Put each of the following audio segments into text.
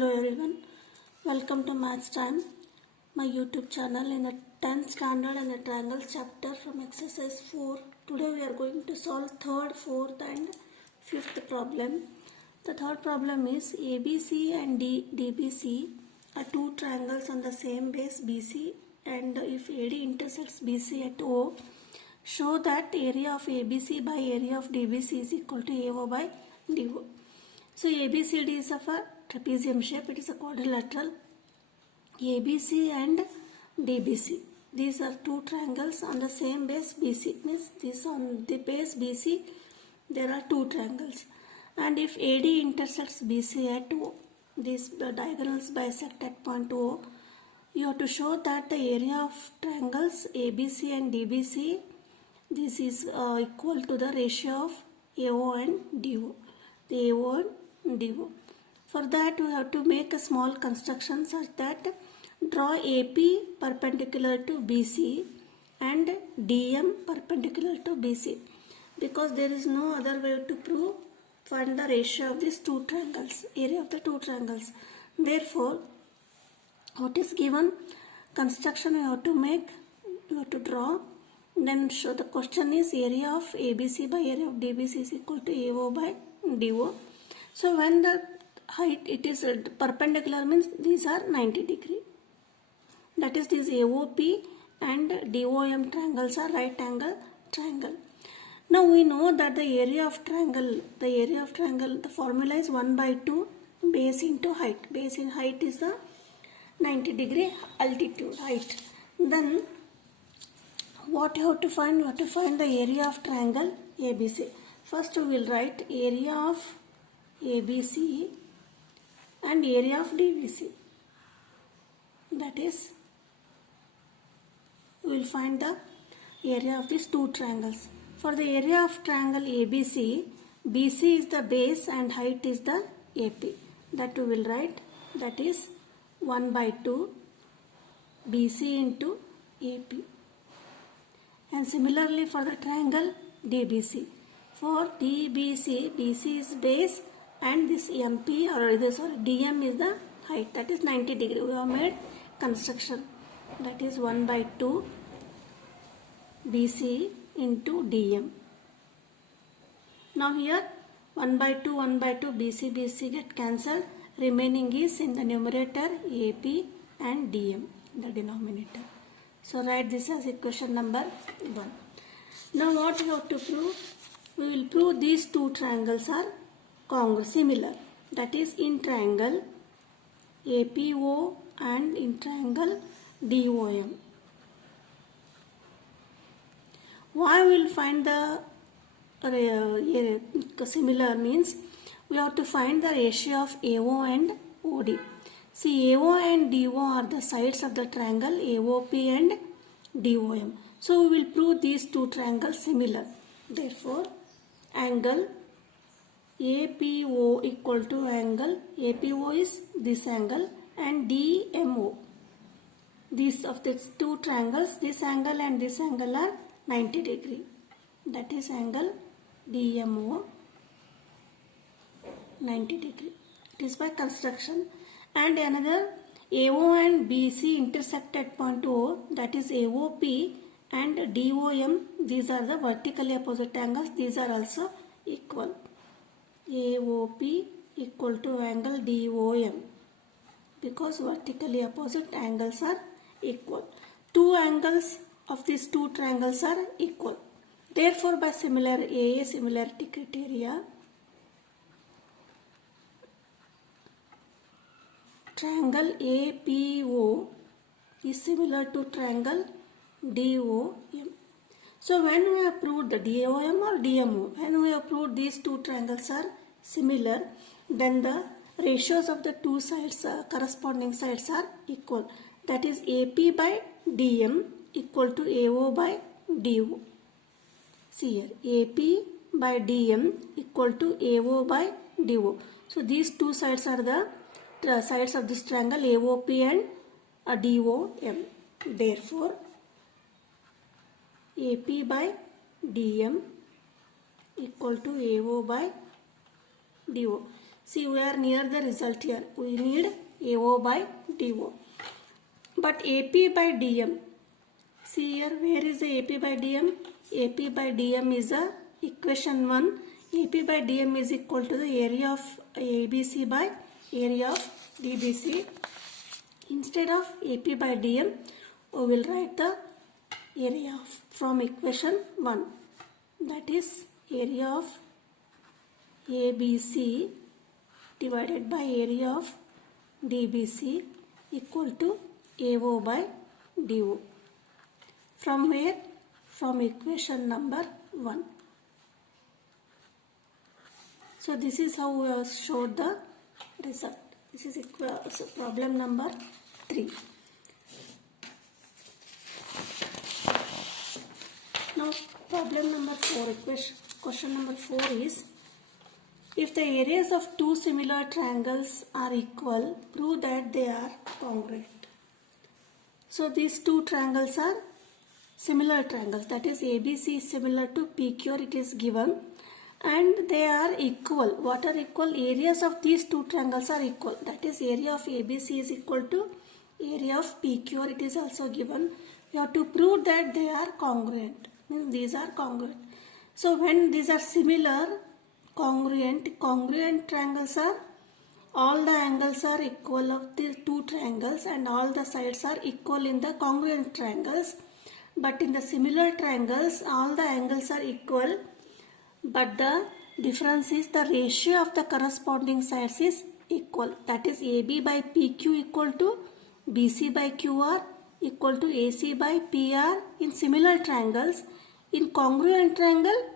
Hello everyone, welcome to Maths Time, my YouTube channel in the 10th standard and the triangles chapter from exercise 4. Today we are going to solve third, fourth and fifth problem. The third problem is ABC and DBC are two triangles on the same base BC, and if AD intersects BC at O, show that area of ABC by area of DBC is equal to AO by DO. So ABCD is of a trapezium shape, it is a quadrilateral. ABC and DBC, these are two triangles on the same base BC, means this on the base BC there are two triangles, and if AD intersects BC at O, these diagonals bisect at point O, you have to show that the area of triangles ABC and DBC, this is equal to the ratio of AO and DO, the AO and DO. For that we have to make a small construction such that draw AP perpendicular to BC and DM perpendicular to BC, because there is no other way to find the ratio of these two triangles, area of the two triangles. Therefore, what is given construction you have to make, you have to draw, then show. The question is area of ABC by area of DBC is equal to AO by DO. So when the height it is perpendicular, means these are 90 degree. That is, these AOP and DOM triangles are right angle triangle. Now we know that the area of triangle, the formula is 1 by 2 base into height. Base in height is the 90 degree altitude height. Then what you have to find? You have to find the area of triangle ABC. First we will write area of ABC and area of DBC. That is, we will find the area of these two triangles. For the area of triangle ABC, BC is the base and height is the AP. That we will write, that is 1 by 2 BC into AP. And similarly for the triangle DBC. For DBC, BC is base and this MP or this DM is the height, that is 90 degree. We have made construction, that is 1 by 2 BC into DM. Now here 1 by 2 BC get cancelled, remaining is in the numerator AP and DM in the denominator. So write this as equation number 1. Now what we have to prove? We will prove these two triangles are similar. That is, in triangle APO and in triangle DOM. Why we will find the similar means we have to find the ratio of AO and OD. See, AO and DO are the sides of the triangle AOP and DOM. So we will prove these two triangles similar. Therefore, angle APO equal to angle APO is this angle and DMO. These of these two triangles, this angle and this angle are 90 degree. That is angle DMO 90 degree. It is by construction. And another AO and BC intersect at point O, that is AOP and DOM. These are the vertically opposite angles. These are also equal. AOP equal to angle DOM, because vertically opposite angles are equal. Two angles of these two triangles are equal. Therefore, by similarity criteria, triangle APO is similar to triangle DOM. So when we have proved the DOM or DMO, when we have proved these two triangles are similar, then the ratios of the two sides, corresponding sides are equal. That is, AP by DM equal to AO by DO. See here, AP by DM equal to AO by DO. So these two sides are the sides of this triangle AOP and DOM. Therefore, AP by DM equal to AO by DO. See, we are near the result here. We need AO by DO. But AP by DM. See here, where is the AP by DM? AP by DM is a equation 1. AP by DM is equal to the area of ABC by area of DBC. Instead of AP by DM, we will write the area from equation 1. That is area of ABC divided by area of DBC equal to AO by DO. From where? From equation number 1. So this is how we have showed the result. This is problem number 3. Now problem number 4, question number 4 is, if the areas of two similar triangles are equal, prove that they are congruent. So these two triangles are similar triangles, that is ABC is similar to PQ, it is given, and they are equal. What are equal? Areas of these two triangles are equal, that is area of ABC is equal to area of PQ, it is also given. You have to prove that they are congruent, means these are congruent. So when these are similar, congruent triangles are, all the angles are equal of the two triangles and all the sides are equal in the congruent triangles. But in the similar triangles, all the angles are equal, but the difference is the ratio of the corresponding sides is equal. That is AB by PQ equal to BC by QR equal to AC by PR in similar triangles. In congruent triangle,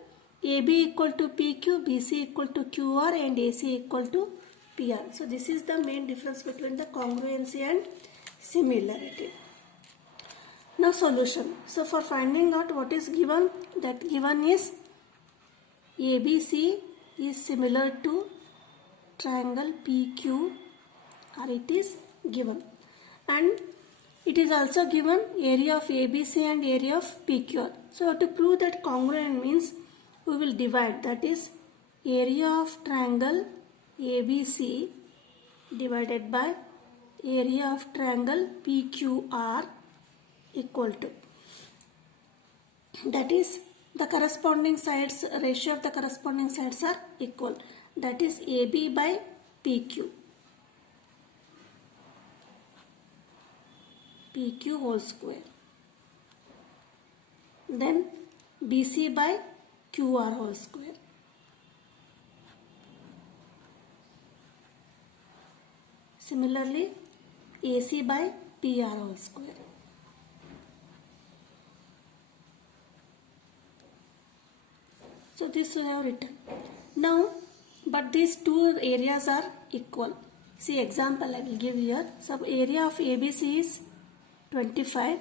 AB equal to PQ, BC equal to QR and AC equal to PR. So this is the main difference between the congruency and similarity. Now solution. So for finding out what is given, that given is ABC is similar to triangle PQ, or it is given, and it is also given area of ABC and area of PQ. So to prove that congruent means we will divide, that is area of triangle ABC divided by area of triangle PQR equal to, that is the corresponding sides, ratio of the corresponding sides are equal, that is AB by PQ, PQ whole square, then BC by QR whole square, similarly AC by PR whole square. So this we have written. Now, but these two areas are equal. See example I will give here. So area of ABC is 25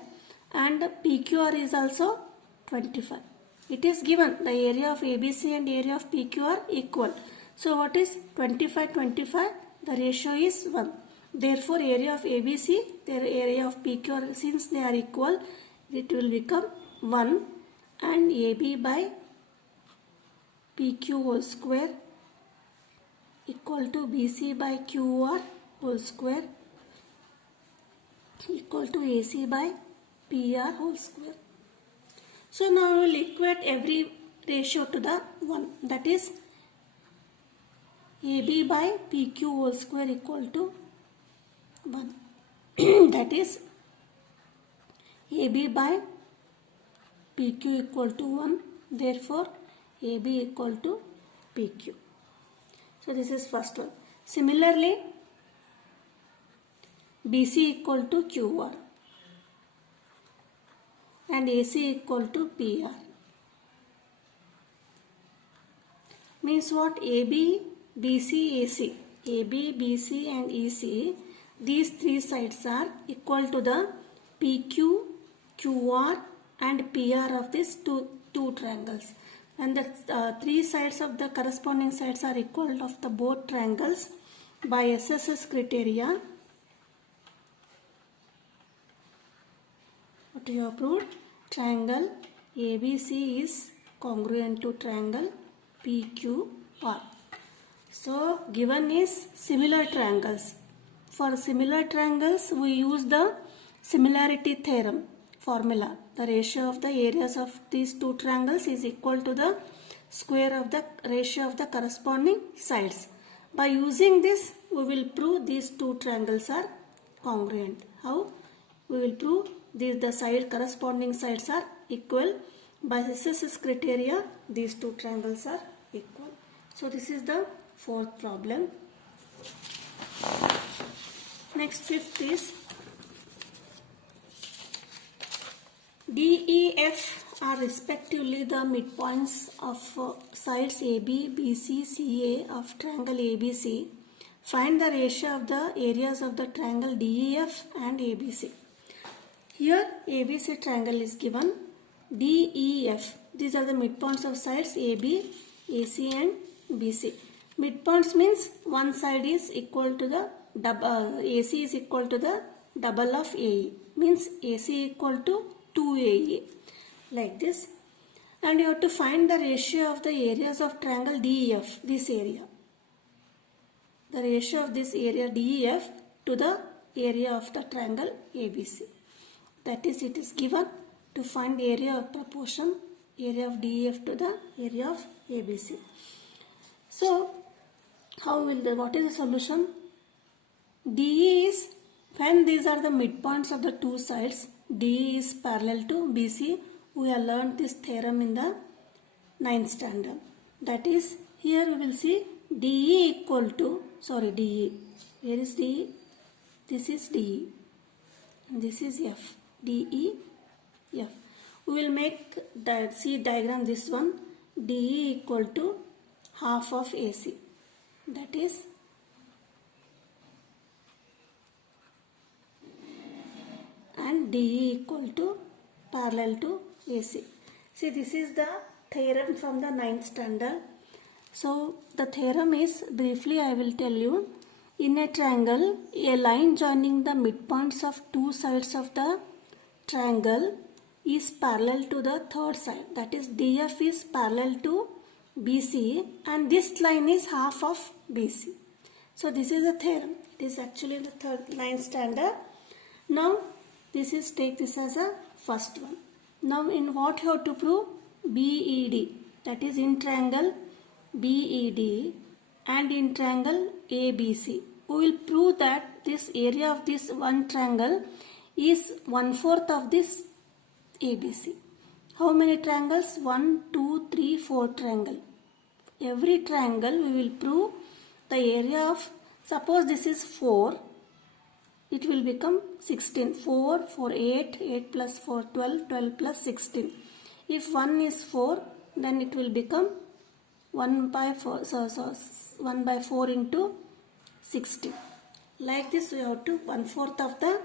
and PQR is also 25. It is given the area of ABC and area of PQ are equal. So what is 25, 25? The ratio is 1. Therefore area of ABC, their area of PQ, since they are equal, it will become 1, and AB by PQ whole square equal to BC by QR whole square equal to AC by PR whole square. So now we will equate every ratio to the 1, that is AB by PQ whole square equal to 1. That is AB by PQ equal to 1. Therefore AB equal to PQ. So this is first one. Similarly, BC equal to QR and AC equal to PR. Means what? AB, BC, AC. AB, BC and EC. These three sides are equal to the PQ, QR and PR of these two triangles. And the three sides of the corresponding sides are equal of the both triangles by SSS criteria. What you have proved? Triangle ABC is congruent to triangle PQR. So given is similar triangles. For similar triangles we use the similarity theorem formula. The ratio of the areas of these two triangles is equal to the square of the ratio of the corresponding sides. By using this we will prove these two triangles are congruent. How? We will prove these the side corresponding sides are equal. By SSS criteria these two triangles are equal. So this is the fourth problem. Next, fifth is DEF are respectively the midpoints of sides AB, BC, CA of triangle ABC. Find the ratio of the areas of the triangle DEF and ABC. Here ABC triangle is given. DEF, these are the midpoints of sides AB, AC and BC. Midpoints means one side is equal to the AC is equal to the double of AE, means AC equal to 2AE, like this. And you have to find the ratio of the areas of triangle DEF, this area. The ratio of this area DEF to the area of the triangle ABC. That is, it is given to find area of proportion, area of DEF to the area of ABC. So, what is the solution? DE is, when these are the midpoints of the two sides, DE is parallel to BC. We have learned this theorem in the 9th standard. That is, here we will see DE equal to, DE. Where is DE? This is DE. This is F. DE, F. We will make see diagram this one. DE equal to half of AC. That is and DE equal to parallel to AC. See, this is the theorem from the 9th standard. So the theorem is, briefly I will tell you. In a triangle, a line joining the midpoints of two sides of the triangle is parallel to the third side. That is, DF is parallel to BC and this line is half of BC. So this is a theorem. It is actually the 9th standard. Now this is, take this as a first one. Now in what you have to prove? BED. That is, in triangle BED and in triangle ABC. We will prove that this area of this one triangle is 1/4 of this ABC. How many triangles? 1, 2, 3, 4 triangle. Every triangle we will prove the area of, suppose this is 4, it will become 16. 4, 4, 8, 8 plus 4, 12, 12 plus 16. If 1 is 4, then it will become 1 by 4, 1 by 4 into 60. Like this we have to 1/4 of the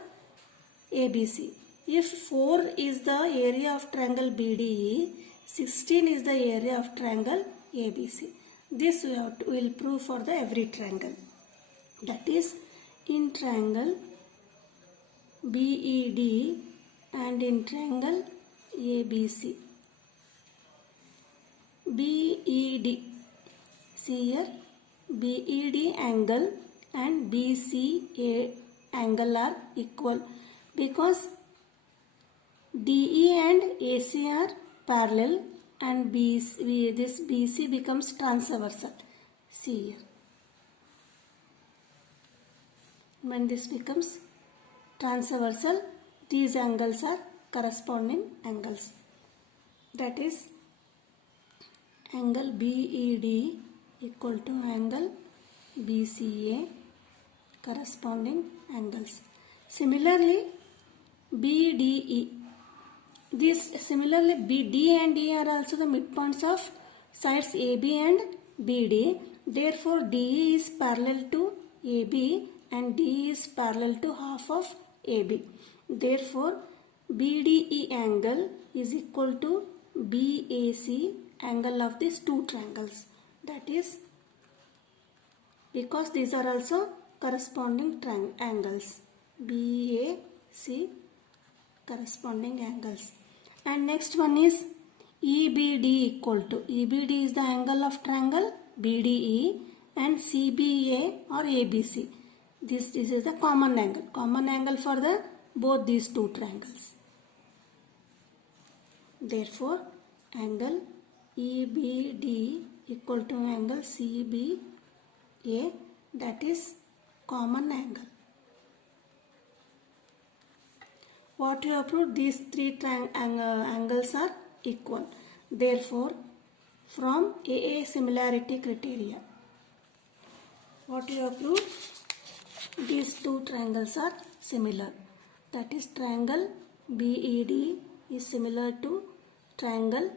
ABC. If 4 is the area of triangle BDE, 16 is the area of triangle ABC. This we will prove for the every triangle. That is, in triangle BED and in triangle ABC. BED, see here, BED angle and BCA angle are equal because DE and AC are parallel and this BC becomes transversal. See here. When this becomes transversal, these angles are corresponding angles. That is, angle BED equal to angle BCA, corresponding angles. Similarly, BDE. Similarly, BD and E are also the midpoints of sides AB and BD. Therefore, DE is parallel to AB and DE is parallel to half of AB. Therefore, BDE angle is equal to BAC angle of these two triangles. That is, because these are also corresponding angles. BAC corresponding angles. And next one is EBD equal to, EBD is the angle of triangle BDE and CBA or ABC. This is the common angle for the both these two triangles. Therefore, angle EBD equal to angle CBA, that is common angle. What you have proved, these three angles are equal. Therefore, from AA similarity criteria, what you have proved, these two triangles are similar. That is, triangle BED is similar to triangle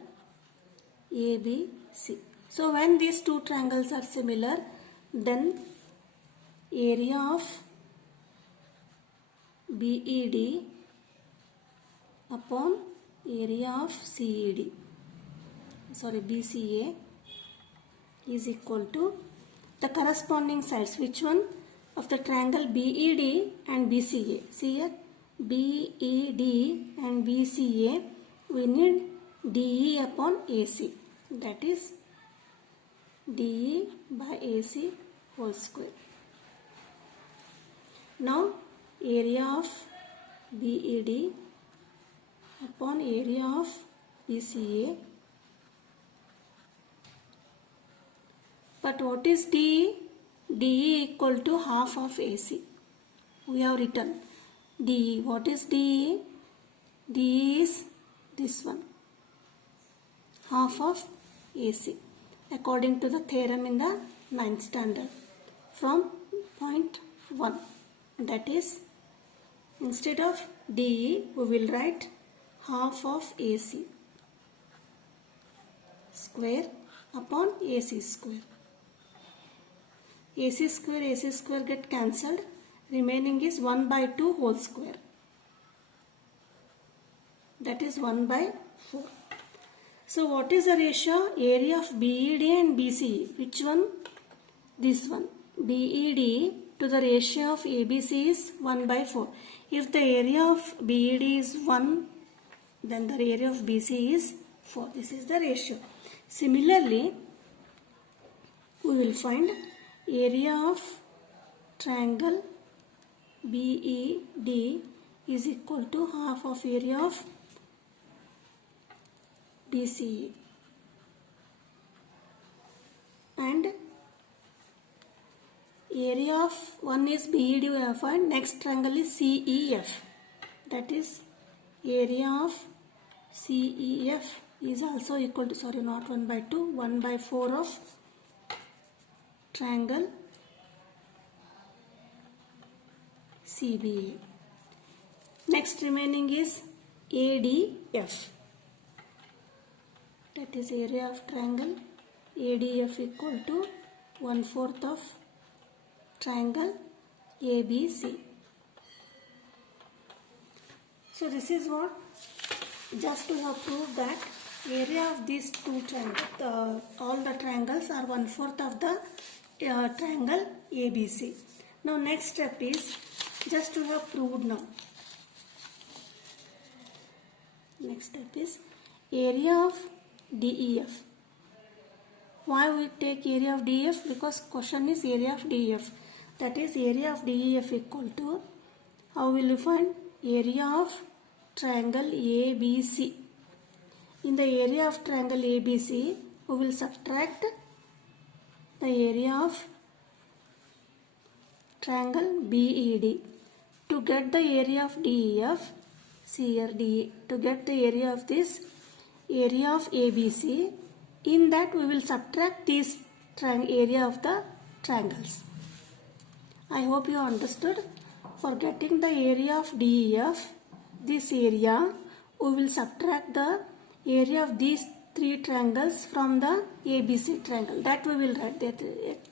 ABC. So when these two triangles are similar, then area of BED upon area of BCA is equal to the corresponding sides. Which one? Of the triangle BED and BCA. See here, BED and BCA, we need DE upon AC. That is DE by AC whole square. Now area of BED upon area of BCA. But what is DE? DE equal to half of AC. We have written DE. What is DE? DE is this one, half of AC, according to the theorem in the 9th standard from point 1. That is, instead of DE, we will write half of AC square upon AC square. AC square get cancelled. Remaining is 1 by 2 whole square. That is 1 by 4. So what is the ratio? Area of BED and BCE. Which one? This one. BED to the ratio of ABC is 1 by 4. If the area of BED is 1, then the area of BC is 4. This is the ratio. Similarly, we will find area of triangle BED is equal to half of area of BCE, and area of one is BED we have found. Next triangle is CEF. That is, area of CEF is also equal to, not 1 by 2, 1 by 4 of triangle CBA. Next remaining is ADF. That is, area of triangle ADF equal to 1/4 of triangle ABC. So this is what, just to have proved that area of these two triangles, all the triangles are 1/4 of the triangle ABC. Now next step is just to have proved now. Next step is area of DEF. Why we take area of DEF? Because question is area of DEF. That is, area of DEF equal to, how will you find? Area of triangle ABC. In the area of triangle ABC, we will subtract the area of triangle BED. To get the area of DEF, see here DE, to get the area of this area of ABC, in that we will subtract this area of the triangles. I hope you understood. For getting the area of DEF, this area, we will subtract the area of these three triangles from the ABC triangle. That we will write.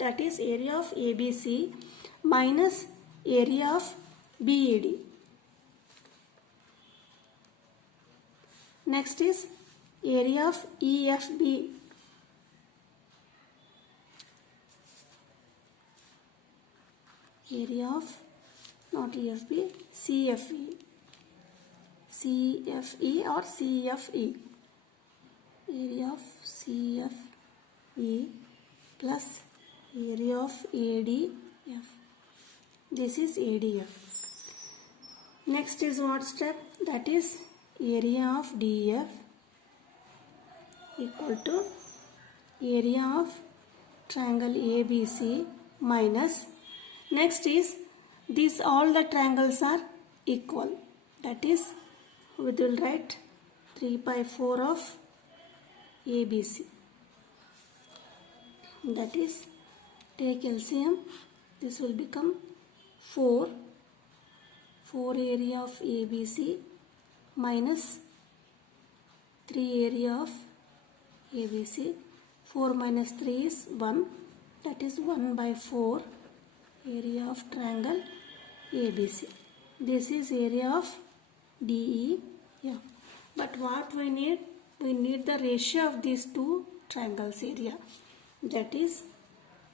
That is area of ABC minus area of BED. Next is area of EFB. Area of, not EFB, CFE. CFE or CFE. Area of CFE plus area of ADF. This is ADF. Next is what step? That is area of DF equal to area of triangle ABC minus. Next is these all the triangles are equal. That is we will write 3/4 of ABC. That is take LCM. This will become 4 area of ABC minus 3 area of ABC. 4 minus 3 is 1. That is 1/4 area of triangle ABC. This is area of DEF. But what we need? We need the ratio of these two triangles area. That is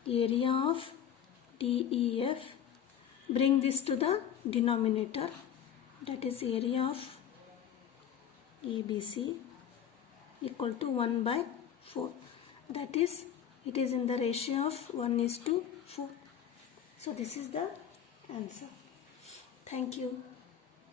area of DEF. Bring this to the denominator. That is area of ABC equal to 1/4. That is, it is in the ratio of 1:4. So this is the answer. Thank you.